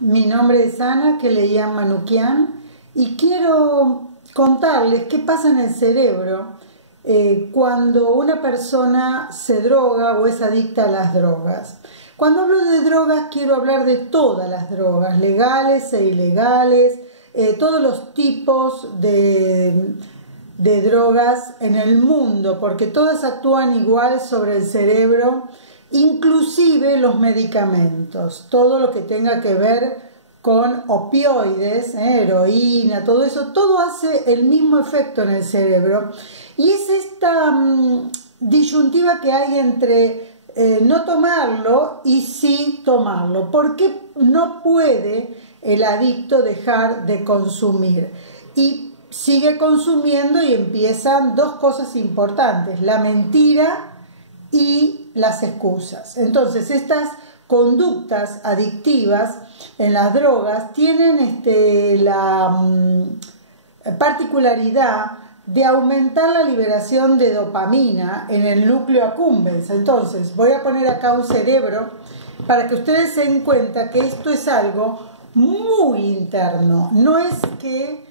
Mi nombre es Ana, que le llaman Manukian, y quiero contarles qué pasa en el cerebro cuando una persona se droga o es adicta a las drogas. Cuando hablo de drogas quiero hablar de todas las drogas, legales e ilegales, todos los tipos de drogas en el mundo, porque todas actúan igual sobre el cerebro, inclusive los medicamentos, todo lo que tenga que ver con opioides, heroína, todo eso, todo hace el mismo efecto en el cerebro. Y es esta disyuntiva que hay entre no tomarlo y sí tomarlo. ¿Por qué no puede el adicto dejar de consumir? Y sigue consumiendo y empiezan dos cosas importantes: la mentira y las excusas. Entonces, estas conductas adictivas en las drogas tienen la particularidad de aumentar la liberación de dopamina en el núcleo accumbens. Entonces, voy a poner acá un cerebro para que ustedes se den cuenta que esto es algo muy interno. No es que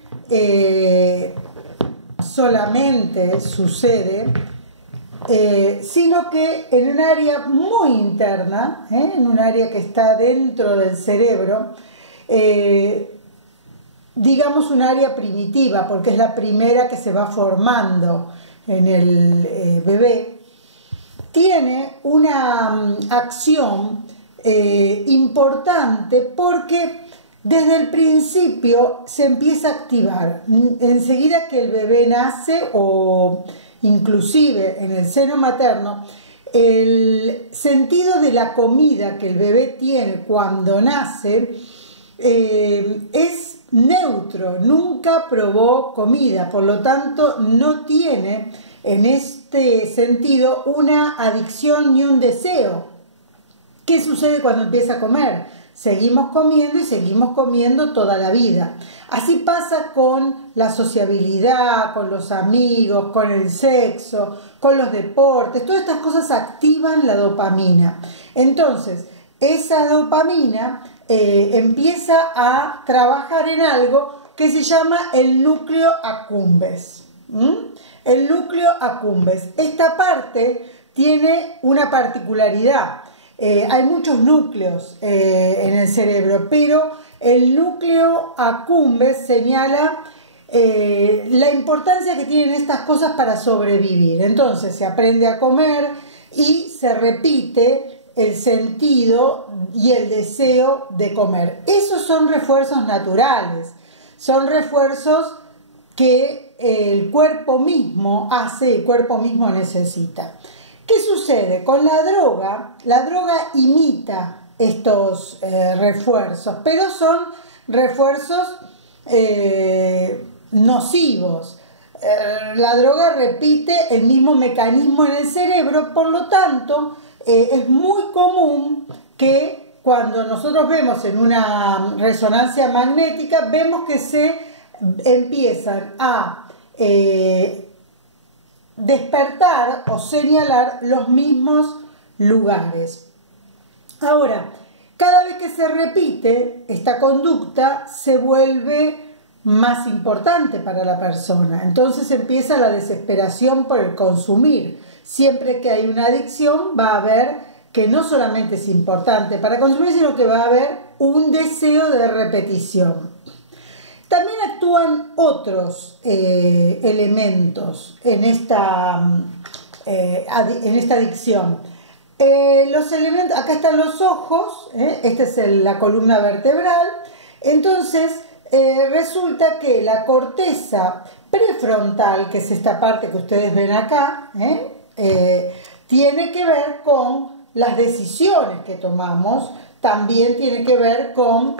solamente sucede, sino que en un área muy interna, en un área que está dentro del cerebro, digamos un área primitiva, porque es la primera que se va formando en el bebé, tiene una acción importante porque desde el principio se empieza a activar. Enseguida que el bebé nace, o inclusive en el seno materno, el sentido de la comida que el bebé tiene cuando nace es neutro, nunca probó comida, por lo tanto no tiene en este sentido una adicción ni un deseo. ¿Qué sucede cuando empieza a comer? Seguimos comiendo y seguimos comiendo toda la vida. Así pasa con la sociabilidad, con los amigos, con el sexo, con los deportes. Todas estas cosas activan la dopamina. Entonces, esa dopamina empieza a trabajar en algo que se llama el núcleo accumbens. El núcleo accumbens. Esta parte tiene una particularidad. Hay muchos núcleos en el cerebro, pero el núcleo accumbens señala la importancia que tienen estas cosas para sobrevivir. Entonces se aprende a comer y se repite el sentido y el deseo de comer. Esos son refuerzos naturales, son refuerzos que el cuerpo mismo hace, el cuerpo mismo necesita. ¿Qué sucede? Con la droga imita estos refuerzos, pero son refuerzos nocivos. La droga repite el mismo mecanismo en el cerebro, por lo tanto, es muy común que cuando nosotros vemos en una resonancia magnética, vemos que se empiezan a despertar o señalar los mismos lugares. Ahora, cada vez que se repite esta conducta se vuelve más importante para la persona. Entonces empieza la desesperación por el consumir. Siempre que hay una adicción va a haber que no solamente es importante para consumir, sino que va a haber un deseo de repetición. También actúan otros elementos en esta adicción. Los elementos, acá están los ojos, esta es la columna vertebral. Entonces resulta que la corteza prefrontal, que es esta parte que ustedes ven acá, tiene que ver con las decisiones que tomamos, también tiene que ver con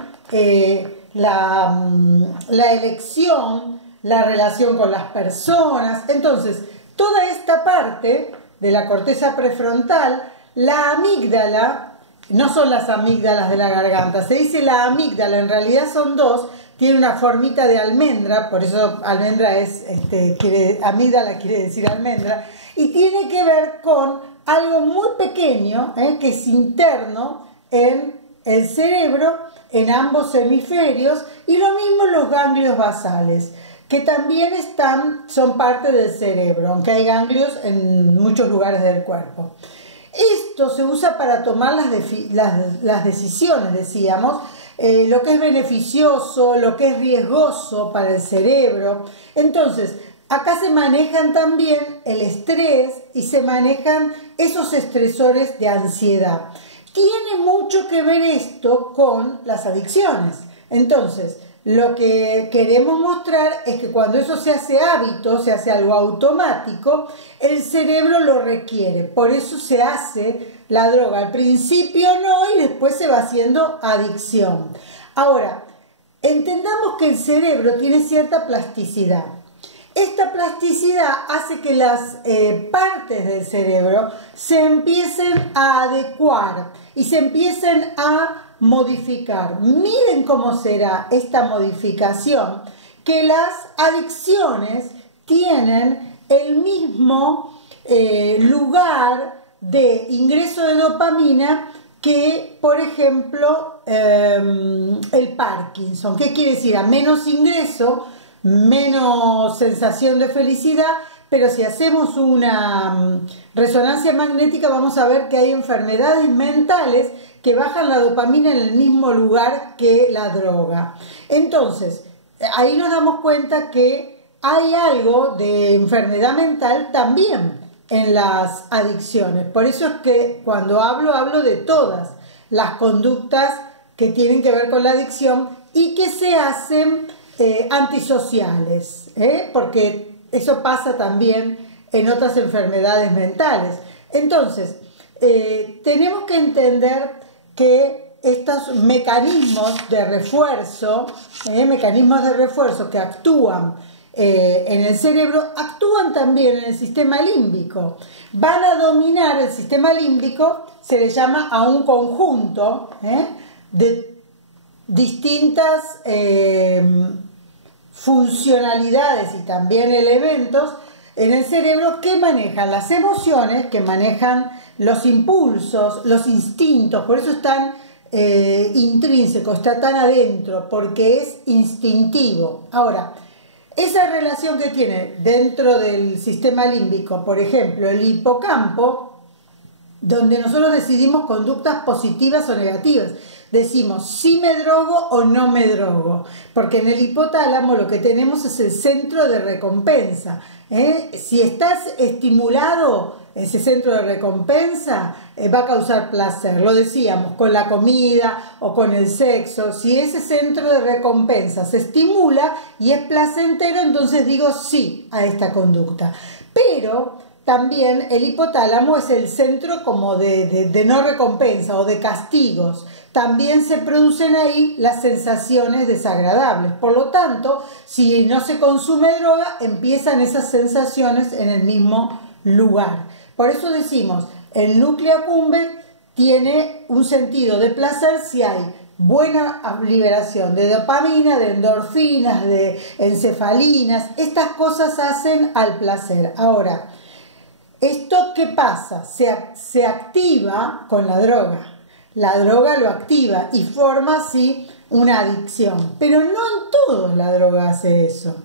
la elección, la relación con las personas. Entonces, toda esta parte de la corteza prefrontal, la amígdala, no son las amígdalas de la garganta, se dice la amígdala, en realidad son dos, tiene una formita de almendra, por eso almendra es, amígdala quiere decir almendra, y tiene que ver con algo muy pequeño, que es interno en el cerebro, en ambos hemisferios, y lo mismo los ganglios basales, que también son parte del cerebro, aunque hay ganglios en muchos lugares del cuerpo. Esto se usa para tomar las decisiones, decíamos, lo que es beneficioso, lo que es riesgoso para el cerebro. Entonces, acá se manejan también el estrés y se manejan esos estresores de ansiedad. Tiene mucho que ver esto con las adicciones. Entonces, lo que queremos mostrar es que cuando eso se hace hábito, se hace algo automático, el cerebro lo requiere. Por eso se hace la droga. Al principio no, y después se va haciendo adicción. Ahora, entendamos que el cerebro tiene cierta plasticidad. Esta plasticidad hace que las partes del cerebro se empiecen a adecuar y se empiecen a modificar. Miren cómo será esta modificación, que las adicciones tienen el mismo lugar de ingreso de dopamina que, por ejemplo, el Parkinson. ¿Qué quiere decir? A menos ingreso, menos sensación de felicidad, pero si hacemos una resonancia magnética vamos a ver que hay enfermedades mentales que bajan la dopamina en el mismo lugar que la droga. Entonces, ahí nos damos cuenta que hay algo de enfermedad mental también en las adicciones. Por eso es que cuando hablo de todas las conductas que tienen que ver con la adicción y que se hacen antisociales, porque eso pasa también en otras enfermedades mentales. Entonces, tenemos que entender que estos mecanismos de refuerzo que actúan en el cerebro, actúan también en el sistema límbico. Van a dominar el sistema límbico, se le llama a un conjunto de distintas funcionalidades y también elementos en el cerebro que manejan las emociones, que manejan los impulsos, los instintos. Por eso es tan intrínseco, está tan adentro, porque es instintivo. Ahora, esa relación que tiene dentro del sistema límbico, por ejemplo, el hipocampo, donde nosotros decidimos conductas positivas o negativas. Decimos si me drogo o no me drogo, porque en el hipotálamo lo que tenemos es el centro de recompensa. Si estás estimulado, ese centro de recompensa va a causar placer. Lo decíamos, con la comida o con el sexo. Si ese centro de recompensa se estimula y es placentero, entonces digo sí a esta conducta. Pero también el hipotálamo es el centro como de no recompensa o de castigos. También se producen ahí las sensaciones desagradables. Por lo tanto, si no se consume droga, empiezan esas sensaciones en el mismo lugar. Por eso decimos, el núcleo accumbens tiene un sentido de placer si hay buena liberación de dopamina, de endorfinas, de encefalinas. Estas cosas hacen al placer. Ahora, ¿esto qué pasa? Se activa con la droga. La droga lo activa y forma así una adicción. Pero no en todos la droga hace eso.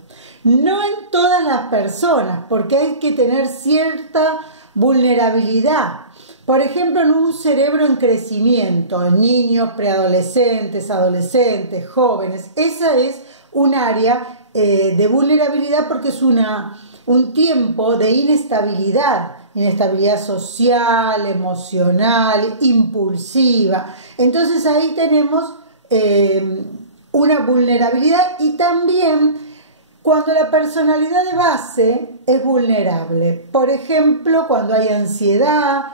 No en todas las personas, porque hay que tener cierta vulnerabilidad. Por ejemplo, en un cerebro en crecimiento, en niños, preadolescentes, adolescentes, jóvenes. Esa es un área de vulnerabilidad porque es un tiempo de inestabilidad social, emocional, impulsiva. Entonces ahí tenemos una vulnerabilidad y también cuando la personalidad de base es vulnerable. Por ejemplo, cuando hay ansiedad,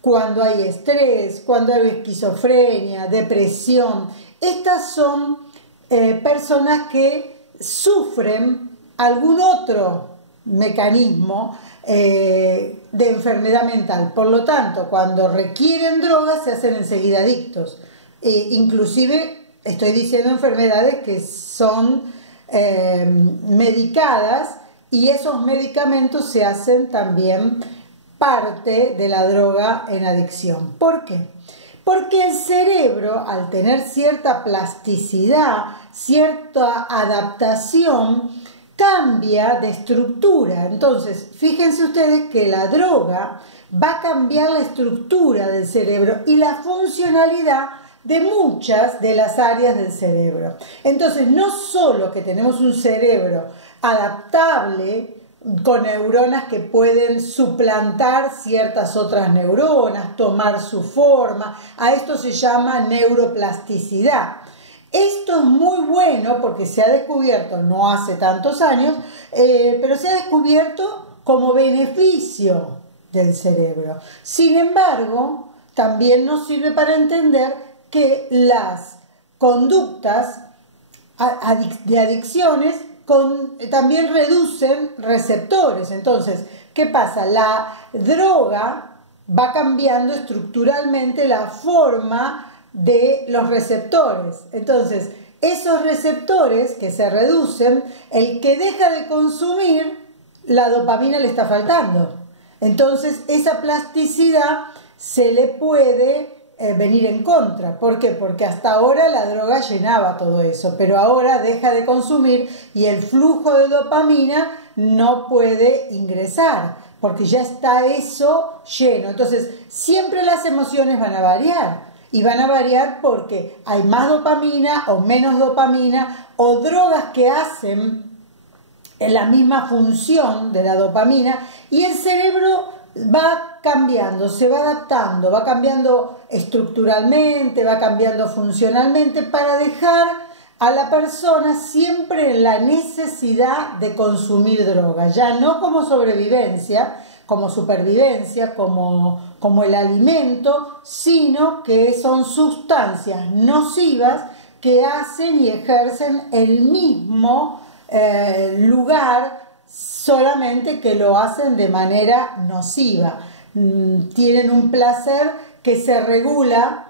cuando hay estrés, cuando hay esquizofrenia, depresión. Estas son personas que sufren algún otro mecanismo de enfermedad mental. Por lo tanto, cuando requieren drogas se hacen enseguida adictos. Inclusive estoy diciendo enfermedades que son medicadas y esos medicamentos se hacen también parte de la droga en adicción. ¿Por qué? Porque el cerebro, al tener cierta plasticidad, cierta adaptación, cambia de estructura. Entonces, fíjense ustedes que la droga va a cambiar la estructura del cerebro y la funcionalidad de muchas de las áreas del cerebro. Entonces, no solo que tenemos un cerebro adaptable, con neuronas que pueden suplantar ciertas otras neuronas, tomar su forma, a esto se llama neuroplasticidad. Esto es muy bueno porque se ha descubierto, no hace tantos años, pero se ha descubierto como beneficio del cerebro. Sin embargo, también nos sirve para entender que las conductas de adicciones también reducen receptores. Entonces, ¿qué pasa? La droga va cambiando estructuralmente la forma de los receptores. Entonces, esos receptores que se reducen, el que deja de consumir, la dopamina le está faltando. Entonces, esa plasticidad se le puede venir en contra. ¿Por qué? Porque hasta ahora la droga llenaba todo eso, pero ahora deja de consumir y el flujo de dopamina no puede ingresar, porque ya está eso lleno. Entonces, siempre las emociones van a variar, y van a variar porque hay más dopamina o menos dopamina, o drogas que hacen la misma función de la dopamina, y el cerebro va cambiando, se va adaptando, va cambiando estructuralmente, va cambiando funcionalmente para dejar a la persona siempre en la necesidad de consumir droga, ya no como sobrevivencia, como supervivencia, como el alimento, sino que son sustancias nocivas que hacen y ejercen el mismo lugar, solamente que lo hacen de manera nociva. Tienen un placer que se regula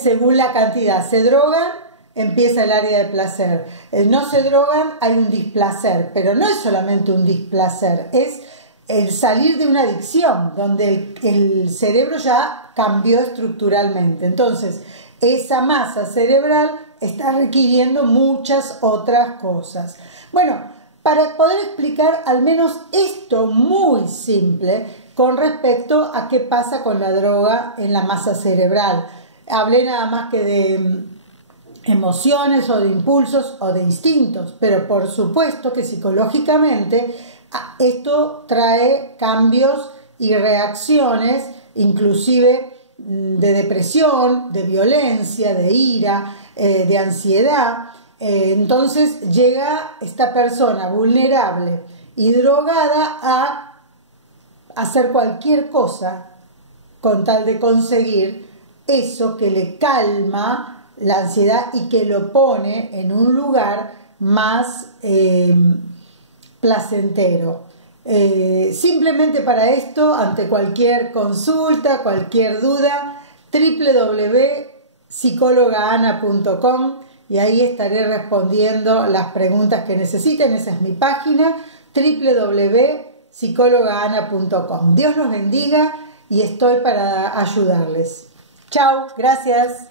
según la cantidad. Se drogan, empieza el área de placer. No se drogan, hay un displacer, pero no es solamente un displacer, es el salir de una adicción, donde el cerebro ya cambió estructuralmente. Entonces, esa masa cerebral está requiriendo muchas otras cosas. Bueno, para poder explicar al menos esto muy simple con respecto a qué pasa con la droga en la masa cerebral. Hablé nada más que de emociones o de impulsos o de instintos, pero por supuesto que psicológicamente esto trae cambios y reacciones, inclusive de depresión, de violencia, de ira, de ansiedad. Entonces llega esta persona vulnerable y drogada a hacer cualquier cosa con tal de conseguir eso que le calma la ansiedad y que lo pone en un lugar más placentero. Simplemente para esto, ante cualquier consulta, cualquier duda, www.psicologaana.com, y ahí estaré respondiendo las preguntas que necesiten. Esa es mi página, www.psicologaana.com. Dios los bendiga y estoy para ayudarles. Chao, gracias.